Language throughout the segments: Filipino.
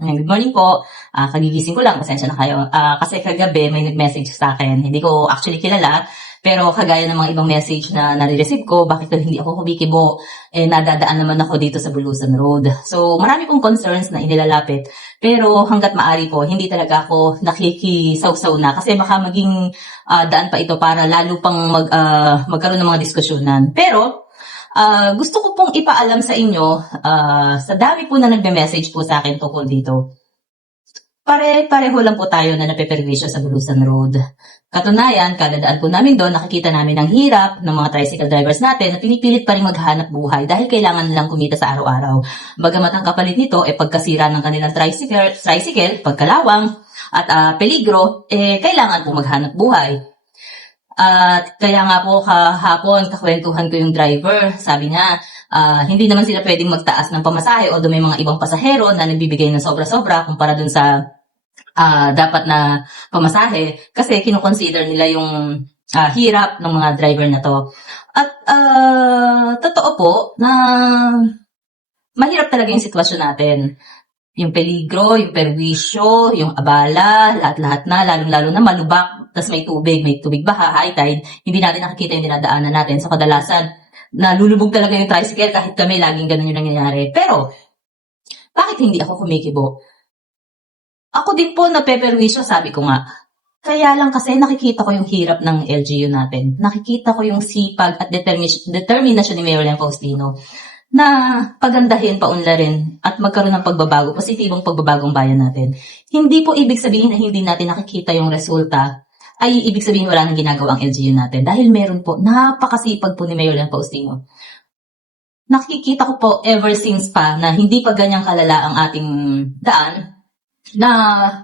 Good morning po. Ah, kagigising ko lang, pasensya na kayo. Ah, kasi kagabi may nag-message sa akin. Hindi ko actually kilala, pero kagaya ng mga ibang message na nare-receive ko, bakit hindi ako kumikibo? Eh, nadadaan naman ako dito sa Bulusan Road. So, marami pong concerns na inilalapit. Pero hanggat maari po, hindi talaga ako nakikisaw-saw na kasi baka maging ah, daan pa ito para lalo pang mag, ah, magkaroon ng mga diskusyonan. Pero, Ah, gusto ko pong ipaalam sa inyo, ah, sa dami po na nagme-message po sa akin tungkol dito. Pare-pareho lang po tayo na napeperwisyo sa Bulusan Road. Katunayan, kada daan po namin doon, nakikita namin ang hirap ng mga tricycle drivers natin na pinipilit pa rin maghanap buhay dahil kailangan nilang kumita sa araw-araw. Bagamat ang kapalit nito, eh pagkasira ng kanilang tricycle, tricycle pagkalawang, at ah, peligro, eh kailangan po maghanap buhay. At kaya nga po kahapon, kakwentuhan ko yung driver. Sabi nga, ah, hindi naman sila pwedeng magtaas ng pamasahe o may mga ibang pasahero na nagbibigay ng sobra-sobra kumpara dun sa ah, dapat na pamasahe kasi kinukonsider nila yung ah, hirap ng mga driver na to. At ah, totoo po na mahirap talaga yung sitwasyon natin yung peligro, yung perwisyo, yung abala, lahat-lahat na, lalong-lalo na malubak, tas may tubig, may tubig baha, high tide, hindi natin nakikita yung dinadaanan natin. So kadalasan, nalulubog talaga yung tricycle kahit kami laging ganun yung nangyayari. Pero, bakit hindi ako kumikibo? Ako din po napeperwisyo, sabi ko nga. Kaya lang kasi nakikita ko yung hirap ng LGU natin. Nakikita ko yung sipag at determi- determinasyon ni Mayor Len Faustino na pagandahin, paunlarin, at magkaroon ng pagbabago, positibong pagbabagong bayan natin. Hindi po ibig sabihin na hindi natin nakikita yung resulta, ay ibig sabihin wala nang ginagawa ang LGU natin. Dahil meron po, napakasipag po ni Mayor Len Faustino. Nakikita ko po ever since pa na hindi pa ganyang kalala ang ating daan, na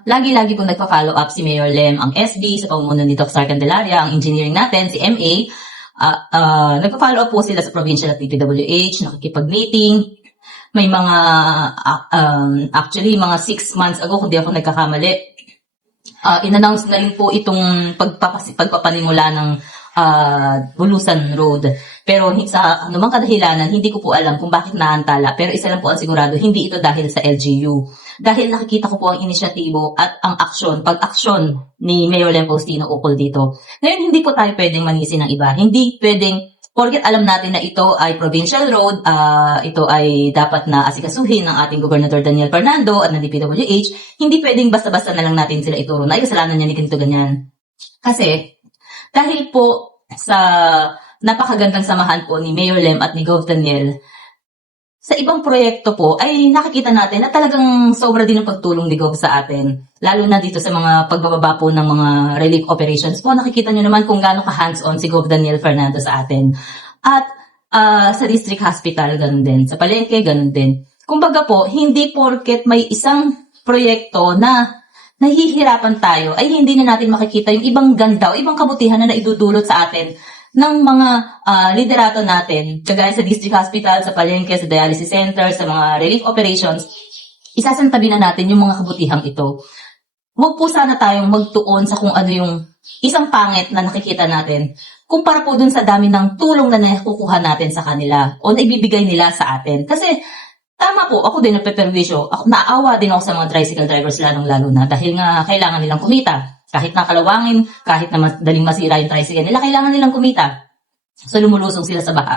lagi-lagi po nagpa-follow up si Mayor Lem, ang SB, sa pamumuno ni Dr. Candelaria, ang engineering natin, si MA, Ah, ah, nagpa-follow up po sila sa provincial at PPWH, nakikipag-meeting. May mga, ah, um, actually, mga six months ago, kung di ako nagkakamali, ah, in-announce na rin po itong pagpapas- pagpapanimula ng ah, Bulusan Road. Pero sa anumang kadahilanan, hindi ko po alam kung bakit naantala. Pero isa lang po ang sigurado, hindi ito dahil sa LGU. Dahil nakikita ko po ang inisyatibo at ang aksyon, pag-aksyon ni Mayor Len Faustino ukol dito. Ngayon, hindi po tayo pwedeng manisi ng iba. Hindi pwedeng, porket alam natin na ito ay provincial road, ah, ito ay dapat na asikasuhin ng ating Gobernador Daniel Fernando at ng DPWH, hindi pwedeng basta-basta na lang natin sila ituro na ay kasalanan niya ni ganito ganyan. Kasi, dahil po sa napakagandang samahan po ni Mayor Lem at ni Gov. Daniel, sa ibang proyekto po ay nakikita natin na talagang sobra din ang pagtulong ni Gov sa atin. Lalo na dito sa mga pagbababa po ng mga relief operations po, nakikita nyo naman kung gaano ka-hands-on si Gov. Daniel Fernando sa atin. At ah, sa district hospital, ganun din. Sa palengke, ganun din. Kumbaga po, hindi porket may isang proyekto na nahihirapan tayo, ay hindi na natin makikita yung ibang ganda o ibang kabutihan na naidudulot sa atin ng mga ah, liderato natin, kagaya sa district hospital, sa palengke, sa dialysis center, sa mga relief operations, isasantabi na natin yung mga kabutihang ito. Huwag po sana tayong magtuon sa kung ano yung isang pangit na nakikita natin kumpara po dun sa dami ng tulong na nakukuha natin sa kanila o na ibibigay nila sa atin. Kasi Tama po, ako din nagpeperwisyo. Ako, naawa din ako sa mga tricycle drivers lalong-lalo na dahil nga kailangan nilang kumita. Kahit nakalawangin, kahit na madaling masira yung tricycle nila, kailangan nilang kumita. So lumulusong sila sa baha.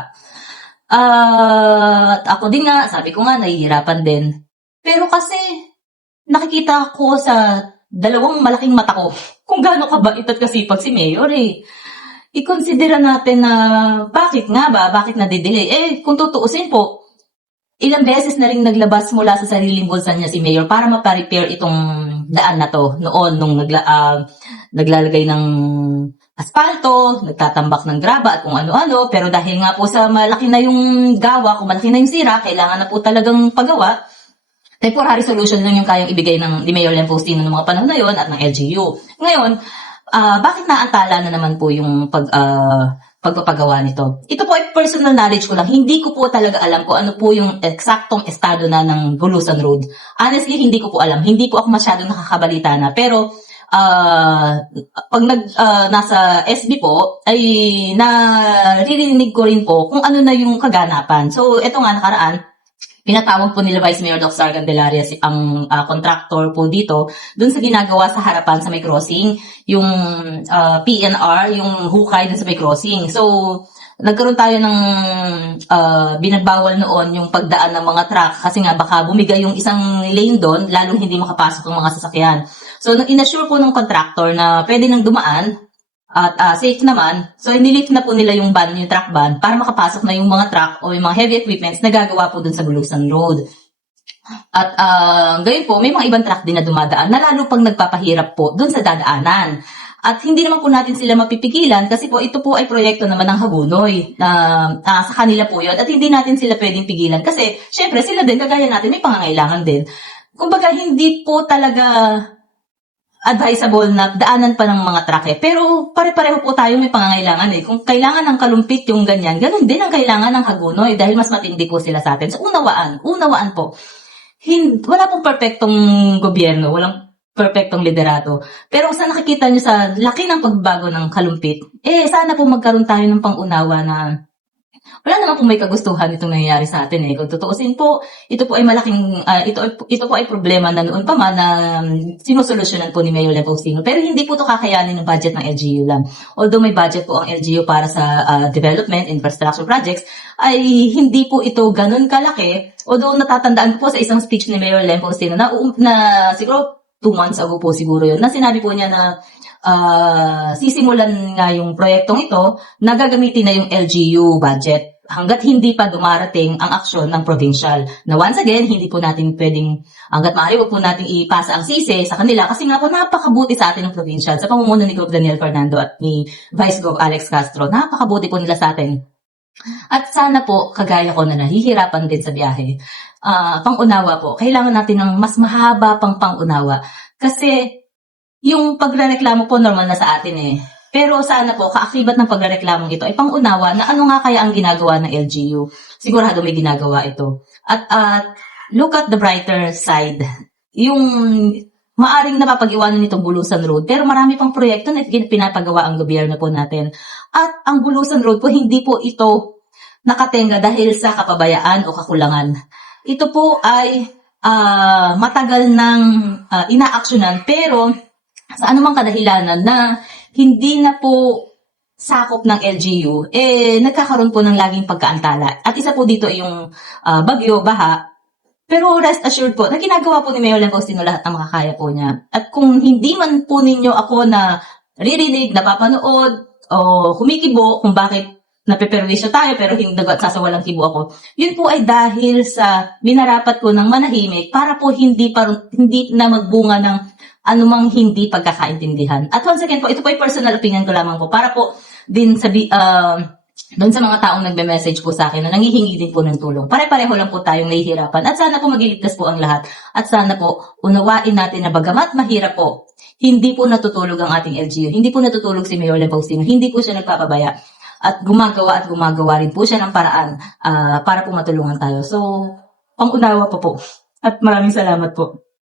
At ako din nga, sabi ko nga, nahihirapan din. Pero kasi, nakikita ko sa dalawang malaking mata ko kung gaano kabait at kasipag si Mayor eh. I-consider natin na bakit nga ba, bakit nadidelay? Eh, kung tutuusin po, ilang beses na rin naglabas mula sa sariling bulsa niya si Mayor para maparepair itong daan na to noon nung nagla, ah, naglalagay ng asfalto, nagtatambak ng graba at kung ano-ano. Pero dahil nga po sa malaki na yung gawa, kung malaki na yung sira, kailangan na po talagang pagawa. Temporary solution lang yung kayang ibigay ng ni Mayor Len Faustino ng mga panahon na yon at ng LGU. Ngayon, ah, bakit naantala na naman po yung pag, ah, pagpapagawa nito? Ito po ay personal knowledge ko lang. Hindi ko po talaga alam kung ano po yung eksaktong estado na ng Bulusan Road. Honestly, hindi ko po alam. Hindi po ako masyadong nakakabalita na. Pero, ah, pag nag, ah, nasa SB po, ay naririnig ko rin po kung ano na yung kaganapan. So, ito nga nakaraan, pinatawag po nila Vice Mayor Doc Sar Candelaria si ang ah, contractor po dito dun sa ginagawa sa harapan sa may crossing, yung ah, PNR, yung hukay dun sa may crossing. So, nagkaroon tayo ng ah, binagbawal noon yung pagdaan ng mga truck kasi nga baka bumigay yung isang lane doon, lalong hindi makapasok ang mga sasakyan. So, nung inassure po ng contractor na pwede nang dumaan, at ah, safe naman. So, inilift na po nila yung van, yung truck van, para makapasok na yung mga truck o yung mga heavy equipments na gagawa po dun sa Bulusan Road. At ah, gayon po, may mga ibang truck din na dumadaan na lalo pang nagpapahirap po dun sa dadaanan. At hindi naman po natin sila mapipigilan kasi po ito po ay proyekto naman ng Hagunoy na ah, sa kanila po yun. At hindi natin sila pwedeng pigilan kasi syempre sila din, kagaya natin, may pangangailangan din. Kumbaga hindi po talaga advisable na daanan pa ng mga truck eh. Pero pare-pareho po tayo may pangangailangan eh. Kung kailangan ng kalumpit yung ganyan, ganun din ang kailangan ng hagunoy dahil mas matindi po sila sa atin. So unawaan, unawaan po. Hin wala pong perpektong gobyerno, walang perpektong liderato. Pero sa nakikita nyo sa laki ng pagbabago ng kalumpit, eh sana po magkaroon tayo ng pangunawa na wala naman po may kagustuhan itong nangyayari sa atin eh. Kung tutuusin po, ito po ay malaking, ah, ito, ito po ay problema na noon pa man na um, sinusolusyonan po ni Mayor Len Faustino. Pero hindi po ito kakayanin ng budget ng LGU lang. Although may budget po ang LGU para sa ah, development, infrastructure projects, ay hindi po ito ganun kalaki. Although natatandaan ko po sa isang speech ni Mayor Len Faustino na, na siguro two months ago po siguro yun, na sinabi po niya na ah, sisimulan nga yung proyektong ito na gagamitin na yung LGU budget hanggat hindi pa dumarating ang aksyon ng provincial. Na once again, hindi po natin pwedeng, hanggat maaari, huwag po natin ipasa ang sisi sa kanila kasi nga po napakabuti sa atin ng provincial. Sa pamumuno ni Gov. Daniel Fernando at ni Vice Gov. Alex Castro, napakabuti po nila sa atin. At sana po, kagaya ko na nahihirapan din sa biyahe, ah pangunawa po, kailangan natin ng mas mahaba pang pangunawa. Kasi yung pagrereklamo po normal na sa atin eh. Pero sana po, kaakibat ng pagrereklamong ito ay pangunawa na ano nga kaya ang ginagawa ng LGU. Sigurado may ginagawa ito. At at look at the brighter side. Yung maaring napapag-iwanan nitong Bulusan Road, pero marami pang proyekto na pinapagawa ang gobyerno po natin. At ang Bulusan Road po, hindi po ito nakatenga dahil sa kapabayaan o kakulangan. Ito po ay ah, matagal nang ah, inaaksyonan, pero sa anumang kadahilanan na hindi na po sakop ng LGU, eh, nagkakaroon po ng laging pagkaantala. At isa po dito yung ah, bagyo, baha. Pero rest assured po, na ginagawa po ni Mayor Len Faustino lahat ng makakaya po niya. At kung hindi man po ninyo ako na ririnig, napapanood, o humikibo kung bakit napeperwisyo tayo pero hindi at sasawalang kibo ako. Yun po ay dahil sa minarapat ko ng manahimik para po hindi pa hindi na magbunga ng anumang hindi pagkakaintindihan. At once again po, ito po ay personal opinion ko lamang po para po din sabi uh, doon sa mga taong nagme-message po sa akin na nangihingi din po ng tulong. Pare-pareho lang po tayong nahihirapan at sana po magiligtas po ang lahat. At sana po unawain natin na bagamat mahirap po, hindi po natutulog ang ating LGU. Hindi po natutulog si Mayor Len Faustino. Hindi po siya nagpapabaya. At gumagawa at gumagawa rin po siya ng paraan ah, para po matulungan tayo. So, pangunawa po po. At maraming salamat po.